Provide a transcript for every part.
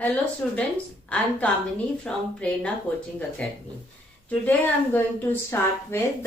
Hello students, I am Kamini from Prerna Coaching Academy. Today I am going to start with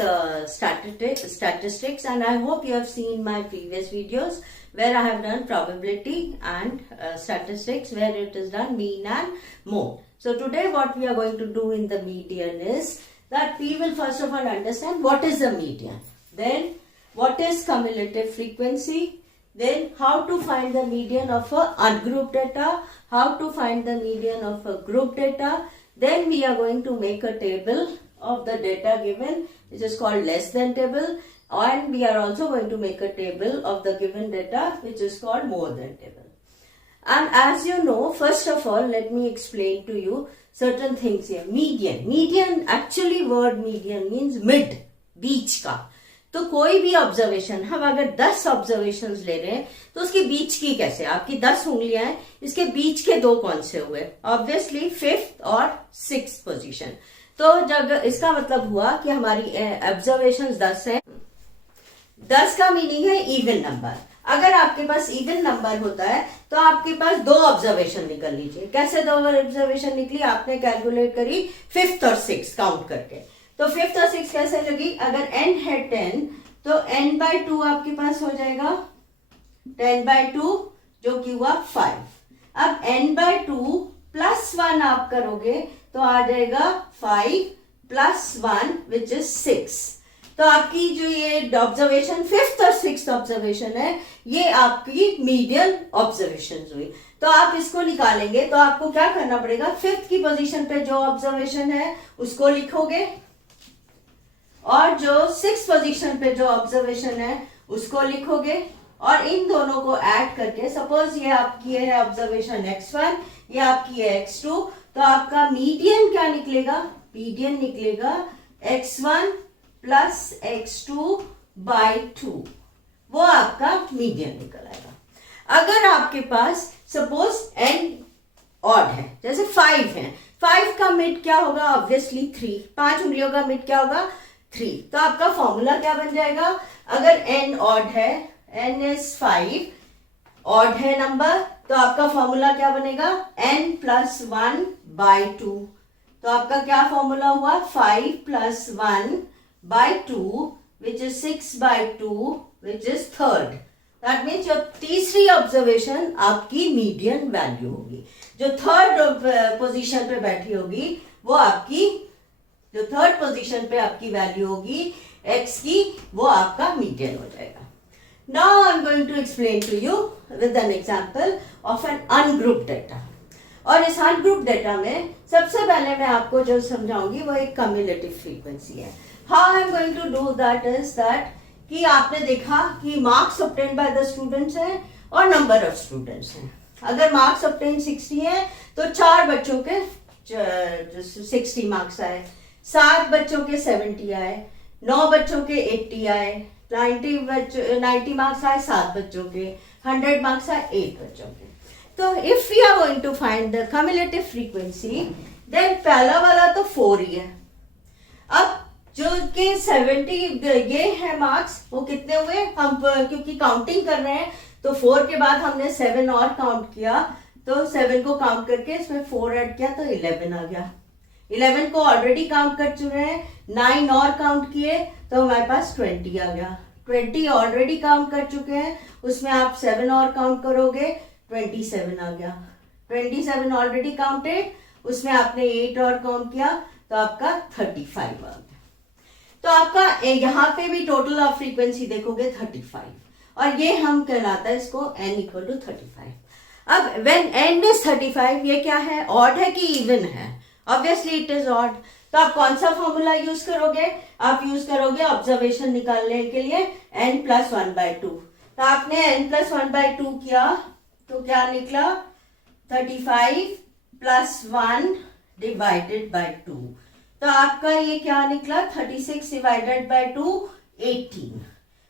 statistics, and I hope you have seen my previous videos where I have done probability and statistics, where it is done mean and mode. So today what we are going to do in the median is that we will first of all understand what is the median, then what is cumulative frequency, then how to find the median of a ungrouped data, how to find the median of a group data. Then we are going to make a table of the data given, which is called less than table, and we are also going to make a table of the given data, which is called more than table. And as you know, first of all, let me explain to you certain things here. Median actually word median means mid, बीच का. तो कोई भी observation, हम अगर 10 observation ले रहे हैं तो उसके बीच की कैसे, आपकी 10 उंगलियां हैं, इसके बीच के दो कौन से हुए? ऑब्वियसली 5th और 6th पोजीशन. तो जब इसका मतलब हुआ कि हमारी ऑब्जर्वेशन 10 है. 10 का मीनिंग है इवन नंबर. अगर आपके पास इवन नंबर होता है तो आपके पास दो ऑब्जर्वेशन निकल लीजिए. कैसे दो ऑब्जर्वेशन निकली? आपने कैलकुलेट करी 5th और 6th काउंट करके. तो 5th और 6th कैसे लगी? अगर n है 10 तो n/2 आपके पास हो जाएगा 10/2 जो कि हुआ 5. अब n/2 प्लस 1 आप करोगे तो आ जाएगा 5 प्लस 1 विच इज 6. तो आपकी जो ये ऑब्जर्वेशन 5th और 6th ऑब्जर्वेशन है, ये आपकी मीडियन ऑब्जर्वेशन हुई. तो आप इसको निकालेंगे तो आपको क्या करना पड़ेगा? 5th की पोजीशन पे जो ऑब्जर्वेशन है उसको लिखोगे, और जो 6th पोजीशन पे जो ऑब्जर्वेशन है उसको लिखोगे, और इन दोनों को ऐड करके, सपोज ये आपकी है ऑब्जर्वेशन x1, ये आपकी है x2, तो आपका मीडियन क्या निकलेगा? मीडियन निकलेगा x1 प्लस x2 बाई 2. वो आपका मीडियन निकल आएगा. अगर आपके पास सपोज n ऑड है, जैसे 5 है, 5 का मिड क्या होगा? ऑब्वियसली 3. 5 उंगलियों का मिड क्या होगा? 3. तो आपका फॉर्मूला क्या बन जाएगा? अगर n ऑड है, n इज 5, ऑड है नंबर, तो आपका फॉर्मूला क्या बनेगा? n plus 1 by 2. तो आपका क्या फॉर्मूला हुआ? 5 plus 1 by 2 which is 6 by 2 which is 3rd. That means जो तीसरी ऑब्जर्वेशन आपकी मीडियन वैल्यू होगी. जो 3rd पोजीशन पे बैठी होगी वो आपकी, जो 3rd पोजीशन पे आपकी वैल्यू होगी x की, वो आपका मीडियन हो जाएगा. Now I am going to explain to you with an example of an ungrouped data. और इस अनग्रुप्ड डेटा में सबसे पहले मैं आपको जो समझाऊंगी वो एक कम्युलेटिव फ्रीक्वेंसी है. How I am going to do that is that कि आपने देखा कि marks obtain by the students हैं और नंबर ऑफ स्टूडेंट्स हैं. अगर मार्क्स ऑब्टेन 60 है तो 4 बच्चों के 60 मार्क्स आए, 7 बच्चों के 70 आए, 9 बच्चों के 80 आए, 90 मार्क्स आए 7 बच्चों के, 100 मार्क्स आए 8 बच्चों के. तो if we are going to find the cumulative frequency, then पहला वाला तो 4 ही है. अब जो के 70 ये है मार्क्स, वो कितने हुए? हम क्योंकि काउंटिंग कर रहे हैं तो 4 के बाद हमने 7 और काउंट किया, तो 7 को काउंट करके इसमें 4 ऐड किया तो 11 आ गया. 11 को ऑलरेडी काउंट कर चुके हैं, 9 और काउंट किए तो हमारे पास 20 आ गया. 20 ऑलरेडी काउंट कर चुके हैं, उसमें आप 7 और काउंट करोगे, 27 आ गया. 27 ऑलरेडी काउंटेड, उसमें आपने 8 और काउंट किया तो आपका 35 आ गया. तो आपका यहाँ पे भी टोटल ऑफ फ्रीक्वेंसी देखोगे 35, और ये हम कहलाता है इसको n इक्वल टू 35. अब व्हेन n इज 35, ये क्या है? ऑड है कि इवन है? Obviously it is odd. तो आप कौन सा फॉर्मूला यूज करोगे? आप यूज करोगे ऑब्जर्वेशन निकालने के लिए n प्लस 1/2. तो आपने n प्लस 1/2 किया तो क्या निकला? 35 प्लस 1 डिवाइडेड बाई 2. तो आपका ये क्या निकला? 36 डिवाइडेड बाई 2 18.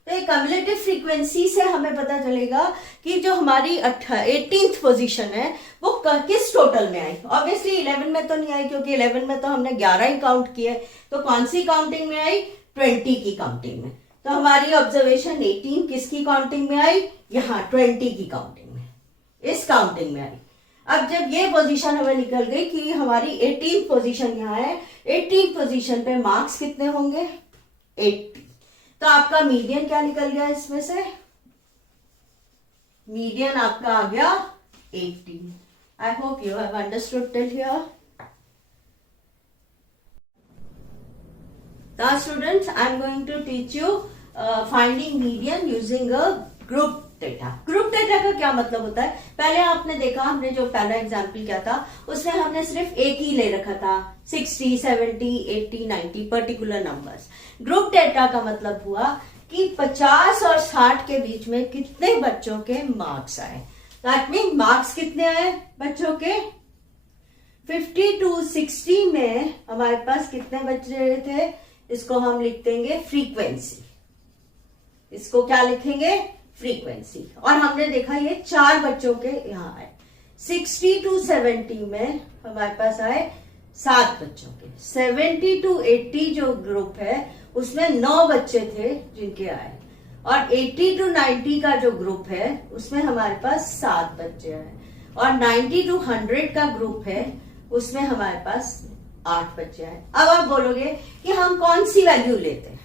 तो ये कम्युलेटिव फ्रीक्वेंसी से हमें पता चलेगा कि जो हमारी 18th पोजीशन है वो किस टोटल में आई. ऑब्वियसली 11 में तो नहीं आई, क्योंकि 11 में तो हमने 11 ही काउंट किए. तो कौन सी काउंटिंग में आई? 20 की काउंटिंग में. तो हमारी ऑब्जर्वेशन 18 किसकी काउंटिंग में आई? यहाँ 20 की काउंटिंग में, इस काउंटिंग में आई. अब जब ये पोजीशन हमें निकल गई कि हमारी 18 पोजीशन यहाँ है, 18 पोजीशन पे मार्क्स कितने होंगे 80। तो आपका मीडियन क्या निकल गया इसमें से, मीडियन आपका आ गया 80। I hope you have understood till here. Now students, I am going to teach you finding median using a group data. Group data का क्या मतलब होता है, पहले आपने देखा, हमने जो पहला एग्जाम्पल किया था उसमें हमने सिर्फ एक ही ले रखा था 60, 70, 80, 90 पर्टिकुलर नंबर्स। ग्रुप डेटा का मतलब हुआ कि 50 और 60 के बीच में कितने बच्चों के मार्क्स आए। दैट मीन मार्क्स कितने आए बच्चों के, 50 to 60 में हमारे पास कितने बच्चे थे, इसको हम लिख देंगे फ्रीक्वेंसी, इसको क्या लिखेंगे फ्रीक्वेंसी। और हमने देखा ये 4 बच्चों के यहाँ आए। 60 to 70 में हमारे पास आए 7 बच्चों के। 70 to 80 जो ग्रुप है उसमें 9 बच्चे थे जिनके आए, और 80 to 90 का जो ग्रुप है उसमें हमारे पास 7 बच्चे आए, और 90 to 100 का ग्रुप है उसमें हमारे पास 8 बच्चे आए। अब आप बोलोगे कि हम कौन सी वैल्यू लेते हैं,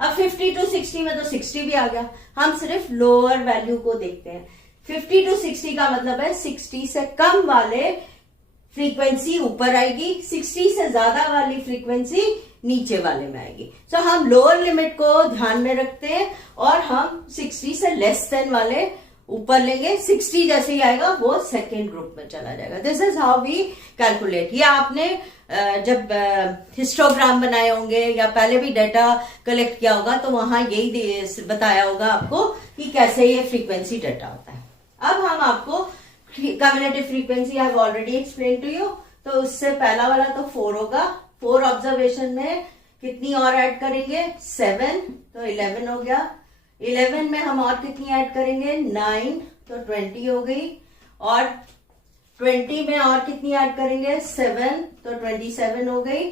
अब 50 to 60 में तो 60 भी आ गया, हम सिर्फ लोअर वैल्यू को देखते हैं। 50 to 60 का मतलब है 60 से कम वाले फ्रीक्वेंसी ऊपर आएगी, 60 से ज्यादा वाली फ्रीक्वेंसी नीचे वाले में आएगी। सो हम लोअर लिमिट को ध्यान में रखते हैं और हम 60 से लेस देन वाले ऊपर लेंगे, 60 जैसे ही आएगा वो सेकेंड ग्रुप में चला जाएगा। This is how we calculate. ये आपने जब हिस्टोग्राम बनाए होंगे या पहले भी डाटा कलेक्ट किया होगा तो वहां यही बताया होगा आपको कि कैसे ये फ्रीक्वेंसी डाटा होता है। अब हम आपको cumulative frequency I have already explain to you, तो उससे पहला वाला तो 4 होगा। 4 ऑब्जर्वेशन में कितनी और ऐड करेंगे 7, तो 11 हो गया। 11 में हम और कितनी ऐड करेंगे 9, तो 20 हो गई। और 20 में और कितनी ऐड करेंगे 7, तो 27 हो गई।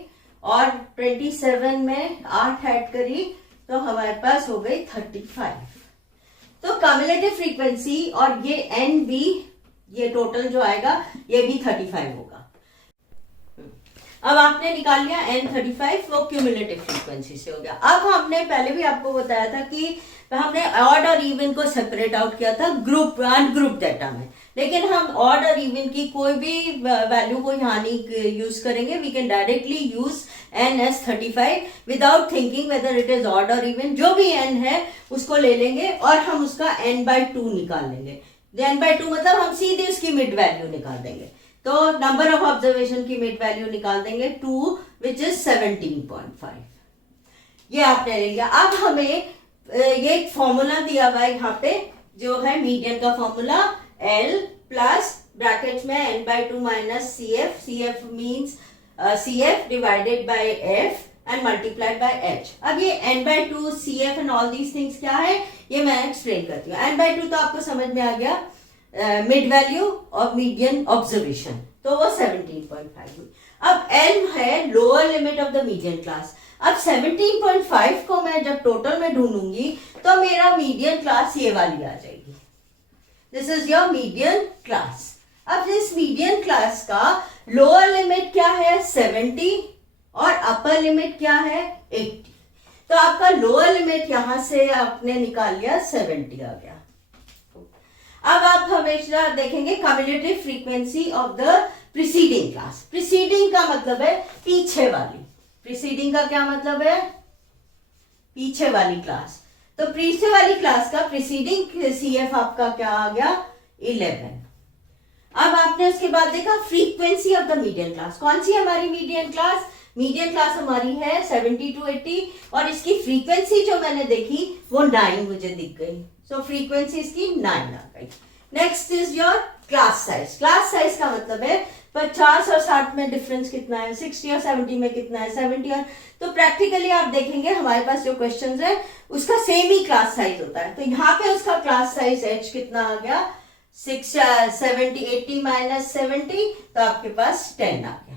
और 27 में 8 ऐड करी तो हमारे पास हो गई 35। तो कम्युलेटिव फ्रीक्वेंसी और ये एन भी, ये टोटल जो आएगा ये भी 35 होगा। अब आपने निकाल लिया N35, वो क्यूमुलेटिव फ्रीक्वेंसी से हो गया। अब हमने पहले भी आपको बताया था कि हमने ऑड और इवन को सेपरेट आउट किया था ग्रुप एंड ग्रुप डेटा में, लेकिन हम ऑड और इवन की कोई भी वैल्यू को यहाँ नहीं यूज करेंगे। We can directly use NS35 without thinking whether it is odd और इवन। जो भी n है उसको ले लेंगे और हम उसका n/2 निकाल लेंगे। n/2 मतलब हम सीधे उसकी मिड वैल्यू निकाल देंगे, तो नंबर ऑफ ऑब्जर्वेशन की मिड वैल्यू निकाल देंगे 2 विच इज 17.5। ये आपने ले लिया। अब हमें ये एक फॉर्मूला दिया हुआ है यहाँ पे जो है मीडियन का फॉर्मूला, L प्लस ब्रैकेट में n/2 minus CF, CF means CF divided by F and multiplied by H। अब ये n/2 CF and all these things क्या है ये मैं एक्सप्लेन करती हूँ। n/2 तो आपको समझ में आ गया, मिड वैल्यू और मीडियन ऑब्जर्वेशन, तो वो 17.5 हुई। अब L है lower limit of the median class. अब 17.5 को मैं जब टोटल में ढूंढूंगी तो मेरा मीडियन क्लास ये वाली आ जाएगी। This is your median class. अब इस मीडियन क्लास का लोअर लिमिट क्या है 70 और अपर लिमिट क्या है 80। तो आपका लोअर लिमिट यहां से आपने निकाल लिया 70 आ गया। अब आप हमेशा देखेंगे cumulative frequency of the preceding class. Preceding का मतलब है पीछे वाली, प्रीसीडिंग का क्या मतलब है पीछे वाली क्लास। तो पीछे वाली क्लास का प्रीसीडिंग CF आपका क्या आ गया 11। अब आपने उसके बाद देखा frequency of the median class. कौन सी हमारी मीडियन क्लास, मीडियन क्लास हमारी है 70 to 80 और इसकी फ्रीक्वेंसी जो मैंने देखी वो 9 मुझे दिख गई। सो फ्रीक्वेंसी इसकी 9 आ गई। Next is your class size. Class size का मतलब है 50 और 60 में डिफरेंस कितना है, 60 और 70 में कितना है 70 और, तो प्रैक्टिकली आप देखेंगे हमारे पास जो क्वेश्चंस है उसका सेम ही क्लास साइज होता है। तो यहाँ पे उसका क्लास साइज H कितना आ गया 80 माइनस 70, तो आपके पास 10 आ गया।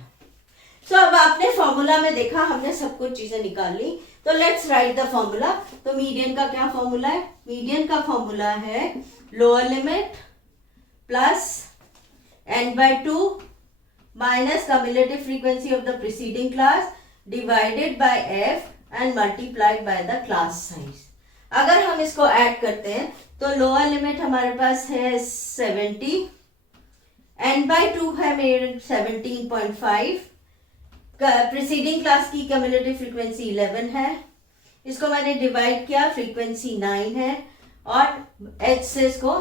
तो अब आपने फॉर्मूला में देखा, हमने सब कुछ चीजें निकाल ली, तो लेट्स राइट द फॉर्मूला। तो मीडियन का क्या फॉर्मूला है, मीडियन का फॉर्मूला है lower limit plus n/2 minus cumulative frequency of the preceding class divided by f and multiplied by the class size. अगर हम इसको ऐड करते हैं तो लोअर लिमिट हमारे पास है 70, n/2 है मेरे 17.5, प्रीसीडिंग क्लास की क्यूमुलेटिव फ्रीक्वेंसी 11 है, इसको मैंने डिवाइड किया, फ्रीक्वेंसी 9 है और h से इसको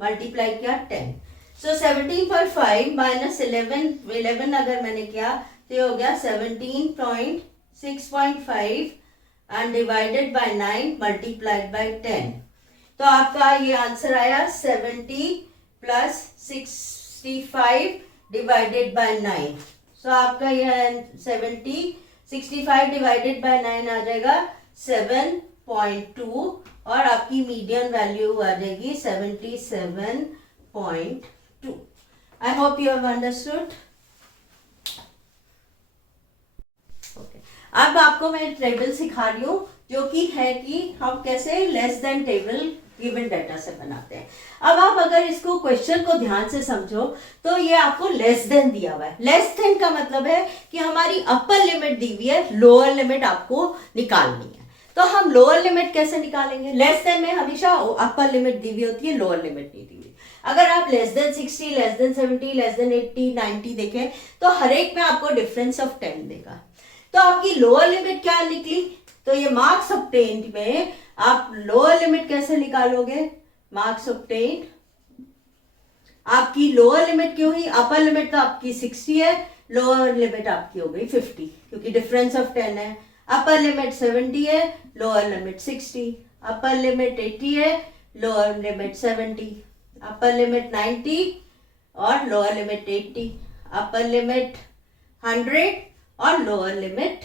मल्टीप्लाई किया 10. सो 17.5 माइनस 11 अगर मैंने किया तो ये हो गया 17.6.5 and divided by 9 multiplied by 10. तो आपका ये आंसर आया 70 प्लस 65 डिवाइडेड बाय 9. सो आपका ये 65 डिवाइडेड बाय 9 आ जाएगा 7.2 और आपकी मीडियन वैल्यू आ जाएगी 77.2. I hope you have understood. अब आपको मैं टेबल सिखा रही हूँ जो कि है कि हम कैसे less than table given data से बनाते हैं. अब आप अगर इसको क्वेश्चन को ध्यान से समझो तो ये आपको लेस देन दिया हुआ है. लेस देन का मतलब है कि हमारी अपर लिमिट दी हुई है, लोअर लिमिट आपको निकालनी है. तो हम लोअर लिमिट कैसे निकालेंगे? लेस देन में हमेशा अपर लिमिट दी हुई होती है, लोअर लिमिट नहीं दी हुई. अगर आप less than 60, less than 70, less than 80, 90 देखें तो हर एक में आपको डिफरेंस ऑफ 10 देगा. तो आपकी लोअर लिमिट क्या निकली? तो ये मार्क्स ऑब्टेन्ड में आप लोअर लिमिट कैसे निकालोगे? मार्क्स ऑब्टेन्ड आपकी लोअर लिमिट क्यों हुई? अपर लिमिट तो आपकी 60 है, लोअर लिमिट आपकी हो गई 50 क्योंकि डिफरेंस ऑफ 10 है. अपर लिमिट 70 है, लोअर लिमिट 60. अपर लिमिट 80 है, लोअर लिमिट 70. अपर लिमिट 90 और लोअर लिमिट 80. अपर लिमिट 100 और लोअर लिमिट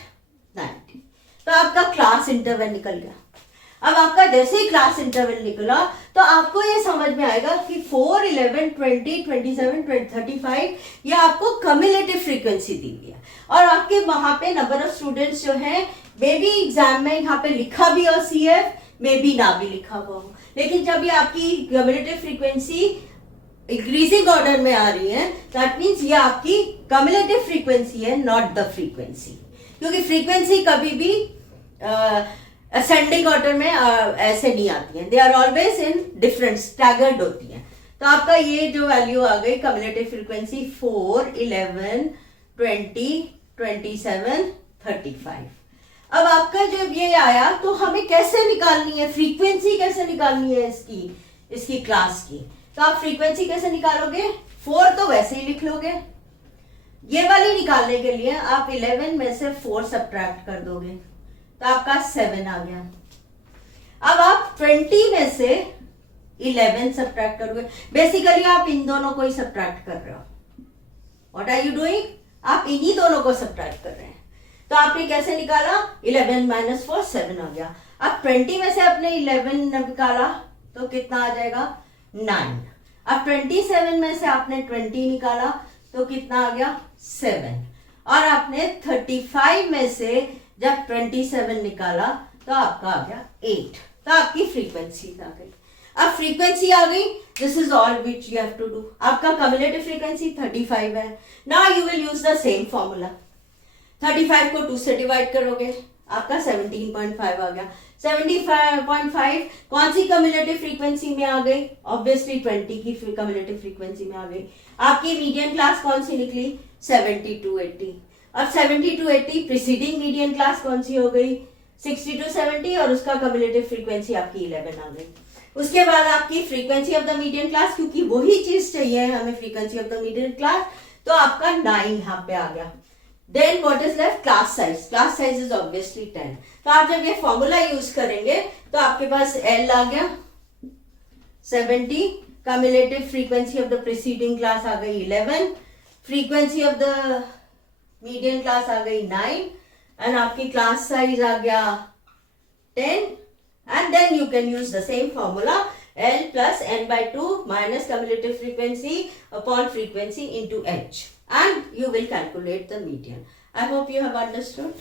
90. तो आपका क्लास इंटरवल निकल गया. अब आपका जैसे ही क्लास इंटरवल निकला तो आपको ये समझ में आएगा कि 4, 11, 20, 27, 35 ये आपको कम्युलेटिव फ्रीक्वेंसी दी हुई है और आपके वहां पे नंबर ऑफ स्टूडेंट्स जो है मे बी एग्जाम में यहाँ पे लिखा भी हो CF, मे बी ना भी लिखा हुआ हो, लेकिन जब ये आपकी कम्युलेटिव फ्रीक्वेंसी इंक्रीजिंग ऑर्डर में आ रही है दैट मीन्स ये आपकी कम्युलेटिव फ्रीक्वेंसी है, नॉट द फ्रीक्वेंसी. क्योंकि फ्रीक्वेंसी कभी भी असेंडिंग ऑर्डर में ऐसे नहीं आती हैं, they are always in different staggered होती हैं. तो आपका ये जो वैल्यू आ गई कम्युलेटिव फ्रीक्वेंसी 4, 11, 20, 27, 35. अब आपका जब ये आया तो हमें कैसे निकालनी है फ्रीक्वेंसी, कैसे निकालनी है इसकी क्लास की. तो आप फ्रीक्वेंसी कैसे निकालोगे? 4 तो वैसे ही लिख लोगे. ये वाली निकालने के लिए आप 11 में से 4 सब्ट्रैक्ट कर दोगे तो आपका 7 आ गया. अब आप 20 में से 11 सब्ट्रैक्ट करोगे. बेसिकली आप इन दोनों को ही सब्ट्रैक्ट कर रहे हो. What are you doing? आप इन्हीं दोनों को सब्ट्रैक्ट कर रहे हैं. तो आपने कैसे निकाला? 11 माइनस 4, 7 आ गया. अब 20 में से आपने 11 निकाला तो कितना आ जाएगा? 9. अब 27 में से आपने 20 निकाला तो कितना आ गया? 7. और आपने 35 में से जब 27 निकाला तो आपका आ गया 8. तो आपकी फ्रीक्वेंसी आ गई. अब फ्रीक्वेंसी आ गई, this is all which you have to do. आपका कम्युलेटिव फ्रीक्वेंसी 35 है. Now you will use the same formula. 35 को 2 से डिवाइड करोगे, आपका 17.5 आ गया. 75.5 कौन सी कम्युलेटिव फ्रीक्वेंसी में आ गई? ऑब्वियसली 20 की कम्युलेटिव फ्रीक्वेंसी में आ गई. आपकी मीडियन क्लास कौन सी निकली? 70 to 80. अब 70 to 80 प्रीसीडिंग मीडियन क्लास कौन सी हो गई? 60 to 70 और उसका कम्युलेटिव फ्रीक्वेंसी आपकी 11 आ गई. उसके बाद आपकी frequency of the median class, क्योंकि वही चीज चाहिए हमें frequency of the median class, तो आपका 9 यहाँ पे आ गया. Then what is left? Class size. Class size is obviously 10. तो आप जब ये फॉर्मूला यूज करेंगे तो आपके पास L आ गया 70, cumulative frequency of the preceding class आ गई 11, frequency of the median class आ गई 9 and आपकी class size आ गया 10 and then you can use the same formula L plus n/2 minus cumulative frequency upon frequency into H. And you will calculate the median. I hope you have understood.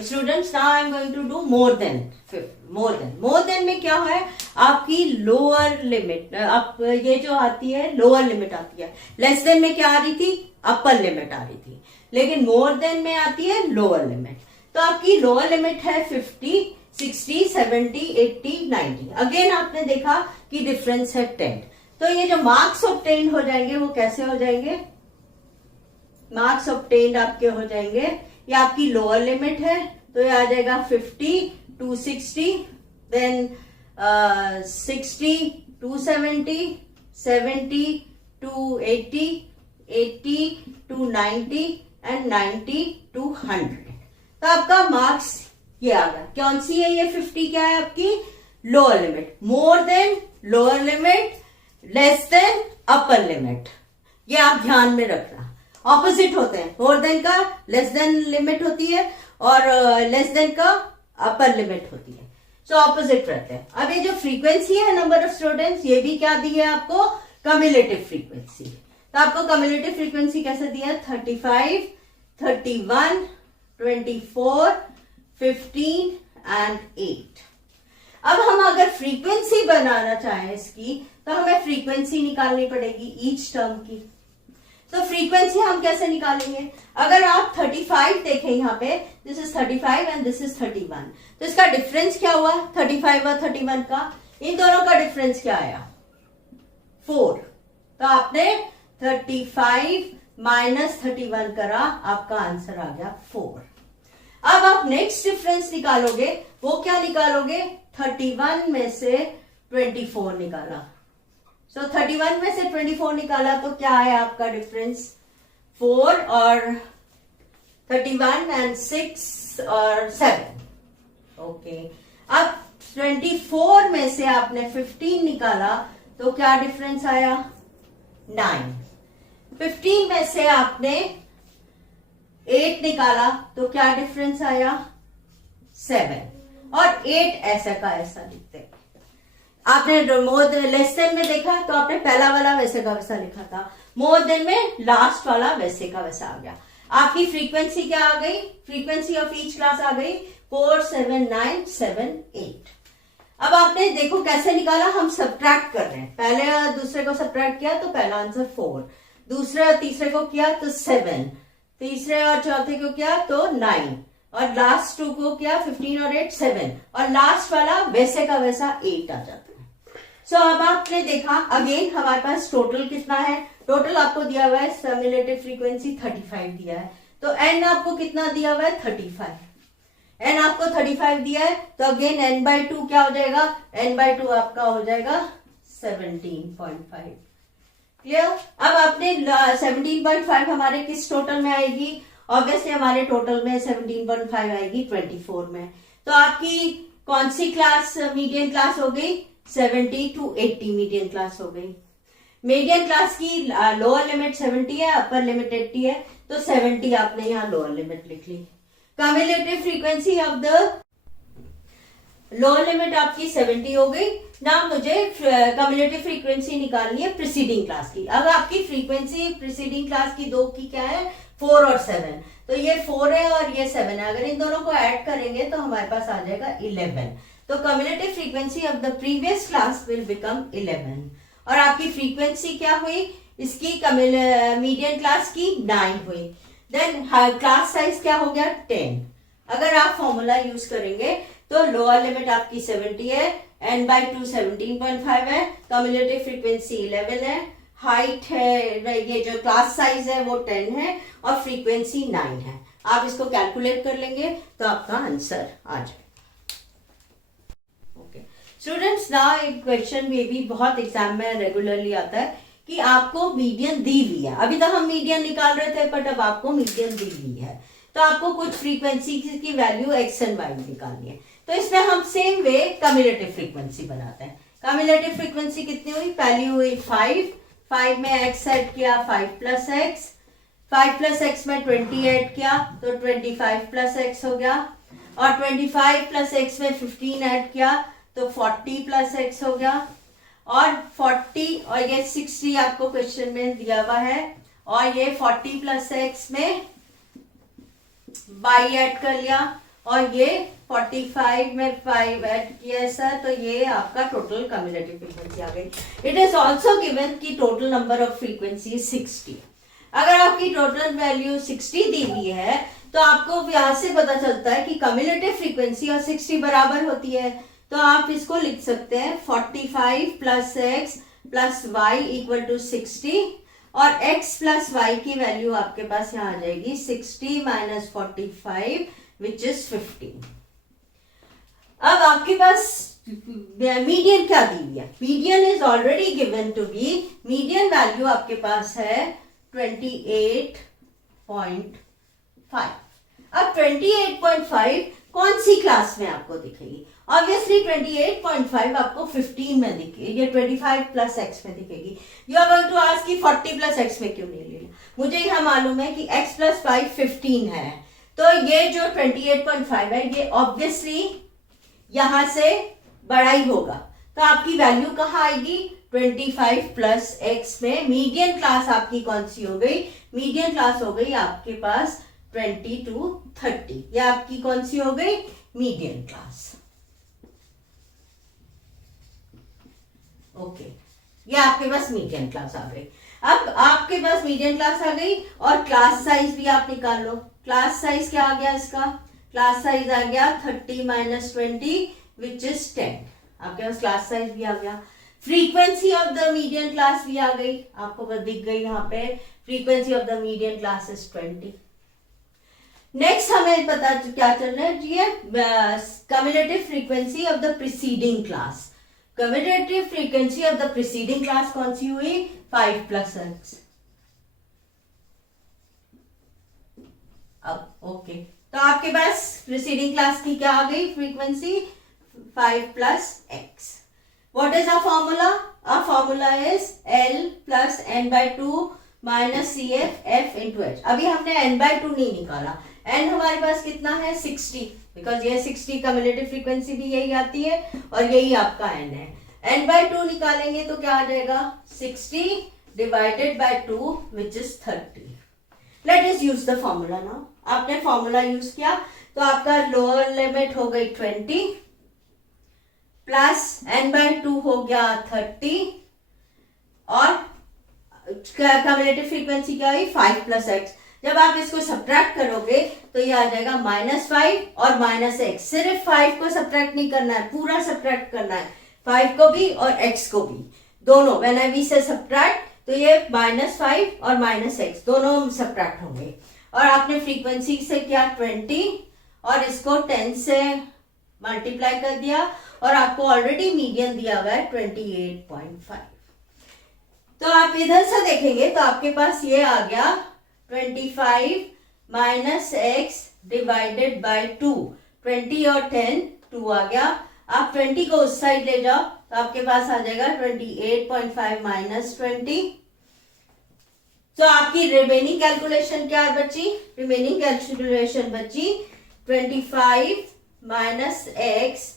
Students, now I am going to do more than. More than में क्या है? आपकी lower limit, आप ये जो आती है lower limit आती है, लेस देन में क्या आ रही थी, अपर लिमिट आ रही थी, लेकिन मोर देन में आती है लोअर लिमिट। तो आपकी लोअर लिमिट है 50, 60, 70, 80, 90। अगेन आपने देखा कि डिफरेंस है 10। तो ये जो मार्क्स ऑब्टेन हो जाएंगे वो कैसे हो जाएंगे, मार्क्स ऑब्टेन्ड आपके हो जाएंगे, ये आपकी लोअर लिमिट है तो ये आ जाएगा 50 to 60, then 60 to 70, 70 to 80, 80 to 90 and 90 to 100। तो आपका मार्क्स ये आ गया। कौन सी है ये 50, क्या है आपकी lower limit, more than lower limit, less than upper limit, ये आप ध्यान में रखना। ऑपोजिट होते हैं, मोर देन का लेस देन लिमिट होती है और लेस देन का अपर लिमिट होती है, सो ऑपोजिट रहते हैं। अब ये जो फ्रीक्वेंसी है नंबर ऑफ स्टूडेंट्स, ये भी क्या दी है आपको, कम्युलेटिव फ्रीक्वेंसी। तो आपको कम्युलेटिव फ्रीक्वेंसी कैसे दिया है, 35, 31, 24, 15 एंड 8। अब हम अगर फ्रीक्वेंसी बनाना चाहें इसकी, तो हमें फ्रीक्वेंसी निकालनी पड़ेगी ईच टर्म की। तो फ्रीक्वेंसी हम कैसे निकालेंगे, अगर आप 35 देखें यहाँ पे, this is 35 and this is 31, तो इसका डिफरेंस क्या हुआ 35 और 31 का, इन दोनों का डिफरेंस क्या आया 4। तो आपने 35 माइनस 31 करा, आपका आंसर आ गया 4। अब आप नेक्स्ट डिफरेंस निकालोगे, वो क्या निकालोगे, 31 में से 24 निकाला। सो 31 में से 24 निकाला तो क्या है आपका डिफरेंस 4 और 31 एंड 6 और 7। ओके, अब 24 में से आपने 15 निकाला तो क्या डिफरेंस आया 9। 15 में से आपने 8 निकाला तो क्या डिफरेंस आया 7। और 8 ऐसा का ऐसा लिखते हैं। आपने मोर देन लेस देन में देखा तो आपने पहला वाला वैसे का वैसा लिखा था, मोर देन में लास्ट वाला वैसे का वैसा आ गया। आपकी फ्रीक्वेंसी क्या आ गई, फ्रीक्वेंसी ऑफ ईच क्लास आ गई 4, 7, 9, 7, 8। अब आपने देखो कैसे निकाला, हम सब्ट्रैक्ट कर रहे हैं, पहले और दूसरे को सब्ट्रैक्ट किया तो पहला आंसर 4, दूसरे और तीसरे को किया तो 7, तीसरे और चौथे को किया तो 9, और लास्ट 2 को किया 15 और 8 7, और लास्ट वाला वैसे का वैसा 8 आ जाता है। सो अब आपने देखा अगेन हमारे पास टोटल कितना है, टोटल आपको दिया हुआ है सिम्युलेटेड फ्रीक्वेंसी 35 दिया है, तो एन आपको कितना दिया हुआ है 35, एन आपको 35 दिया है, तो अगेन n by 2 क्या हो जाएगा, n by 2 आपका हो जाएगा 17.5। क्लियर। अब आपने 17.5 हमारे किस टोटल में आएगी, ऑब्वियसली हमारे टोटल में 17.5 आएगी 24 में। तो आपकी कौन सी क्लास मीडियन क्लास हो गई, 70 to 80 मीडियन क्लास हो गई। मीडियन क्लास की लोअर लिमिट 70 है, अपर लिमिट 80 है, तो 70 आपने यहाँ लोअर लिमिट लिख ली। Cumulative frequency of the lower limit आपकी 70 हो गई ना। मुझे कम्युलेटिव फ्रीक्वेंसी निकालनी है प्रीसीडिंग क्लास की। अब आपकी फ्रीक्वेंसी प्रीसीडिंग क्लास की दो की क्या है 4 और 7, तो ये 4 है और ये 7 है, अगर इन दोनों को ऐड करेंगे तो हमारे पास आ जाएगा 11। तो cumulative frequency of the previous class will become 11। और आपकी फ्रीक्वेंसी क्या हुई इसकी मीडियन क्लास की 9 हुई। देन क्लास साइज क्या हो गया 10। अगर आप फॉर्मूला यूज करेंगे तो लोअर लिमिट आपकी 70 है, n by 2 17.5 है, कम्युलेटिव फ्रीक्वेंसी 11 है, हाइट है ये जो क्लास साइज है वो 10 है और फ्रीक्वेंसी 9 है। आप इसको कैलकुलेट कर लेंगे तो आपका आंसर आ जाए। ओके स्टूडेंट्स, ना एक क्वेश्चन में भी बहुत एग्जाम में रेगुलरली आता है कि आपको मीडियन दी हुई है। अभी तक हम मीडियन निकाल रहे थे बट अब आपको मीडियन दी हुई है, तो आपको कुछ फ्रीक्वेंसी की वैल्यू एक्स एंड वाई निकालनी है। तो इसमें हम सेम वे कम्युलेटिव फ्रीक्वेंसी बनाते हैं। कम्युलेटिव फ्रीक्वेंसी कितनी हुई, पहली हुई 5 में x ऐड किया 5 प्लस एक्स, 5 प्लस एक्स में 20 ऐड किया तो 25 प्लस एक्स हो गया, और 25 प्लस एक्स में 15 ऐड किया तो 40 प्लस एक्स हो गया, और 40 और ये 60 आपको क्वेश्चन में दिया हुआ है, और ये 40 प्लस एक्स में y ऐड कर लिया, और ये 45 में 5 ऐड किया है सर, तो ये आपका टोटल कम्युलेटिव फ्रीक्वेंसी आ गई। इट इज ऑल्सो गिवन कि टोटल नंबर ऑफ फ्रीक्वेंसी 60। अगर आपकी टोटल वैल्यू 60 दी हुई है तो आपको यहाँ से पता चलता है कि कम्युलेटिव फ्रीक्वेंसी और 60 बराबर होती है। तो आप इसको लिख सकते हैं 45 plus x plus y equal to 60, और x प्लस वाई की वैल्यू आपके पास यहाँ आ जाएगी 60 माइनस 45 विच इज 15। अब आपके पास मीडियन क्या दी हुई है? Median is already given to be, median value आपके पास है 28.5। अब 28.5 कौन सी क्लास में आपको दिखेगी? ऑब्वियसली 28.5 आपको 15 में दिखेगी, ये 25 प्लस एक्स में दिखेगी। You are going to ask कि 40 प्लस एक्स में क्यों नहीं ले लिया? मुझे यह मालूम है कि x प्लस 5 15 है, तो ये जो 28.5 है ये ऑब्वियसली यहां से बड़ा ही होगा। तो आपकी वैल्यू कहाँ आएगी? 25 प्लस एक्स में। मीडियन क्लास आपकी कौन सी हो गई? मीडियन क्लास हो गई आपके पास 20 to 30। ये आपकी कौन सी हो गई? Median class. ओके, ये आपके पास मीडियन क्लास आ गई। अब आपके पास मीडियन क्लास आ गई और क्लास साइज भी आप निकाल लो। क्लास साइज क्या आ गया इसका? क्लास साइज आ गया 30 माइनस 20 विच इज 10। आपके पास क्लास साइज भी आ गया। Frequency of the median class भी आ गई, आपको बस दिख गई यहाँ पे। Frequency of the median class is 20। Next हमें पता क्या चलना है? Cumulative frequency of the preceding class. Cumulative frequency of the preceding class कौन सी हुई? 5 प्लस एक्स। अब ओके, तो आपके पास प्रीसीडिंग क्लास की क्या आ गई frequency? 5 plus x. What is our formula? Our formula is L plus n by 2 minus CF F into H। अभी हमने n by 2 नहीं निकाला। n हमारे पास कितना है? 60, बिकॉज ये 60 कम्युलेटिव फ्रीक्वेंसी भी यही आती है और यही आपका n है। n by 2 निकालेंगे तो क्या आ जाएगा? 60 divided by 2 which is 30। Let us use the formula now. आपने फॉर्मूला यूज किया तो आपका लोअर लिमिट हो गई 20 प्लस n by 2 हो गया 30, और कम्युलेटिव फ्रीक्वेंसी क्या हुई? 5 प्लस एक्स। जब आप इसको सब्ट्रैक्ट करोगे तो ये आ जाएगा -5 और -x। सिर्फ 5 को सब्ट्रैक्ट नहीं करना है, पूरा सब्ट्रैक्ट करना है, 5 को भी और x को भी, दोनों। व्हेन आई वी से सब्ट्रैक्ट तो ये -5 और -x दोनों सब्ट्रैक्ट होंगे। और आपने फ्रीक्वेंसी से किया 20 और इसको 10 से मल्टीप्लाई कर दिया और आपको ऑलरेडी मीडियन दिया हुआ है 28.5। तो आप इधर से देखेंगे तो आपके पास ये आ गया 25 माइनस एक्स डिवाइडेड बाय 2। 20 और 10 2 आ गया। आप 20 को उस साइड ले जाओ तो आपके पास आ जाएगा 28.5 माइनस 20। तो आपकी रिमेनिंग कैलकुलेशन क्या बची? रिमेनिंग कैलकुलेशन बची 25 minus x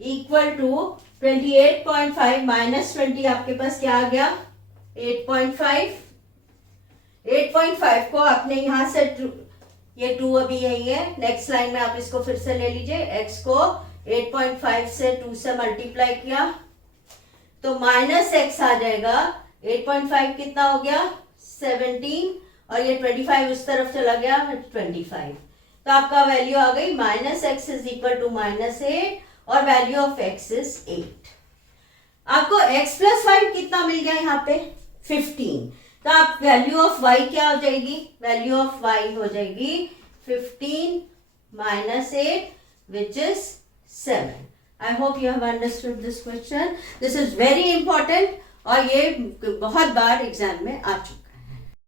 equal to 28.5 minus 20। आपके पास क्या आ गया? 8.5। 8.5 को आपने यहां से ये 2 अभी यही है, नेक्स्ट लाइन में आप इसको फिर से ले लीजिए। x को 8.5 से 2 से मल्टीप्लाई किया तो माइनस एक्स आ जाएगा। 8.5 कितना हो गया? 17, और ये 25 उस तरफ चला गया 25। तो आपका वैल्यू आ गई -x इज इक्वल टू -8 और वैल्यू ऑफ x इज 8। आपको x प्लस 5 कितना मिल गया यहाँ पे? 15। तो आप वैल्यू ऑफ y क्या हो जाएगी? वैल्यू ऑफ y हो जाएगी 15 minus 8 which is 7। I hope you have understood this question. This is very important और ये बहुत बार एग्जाम में आ चुका है।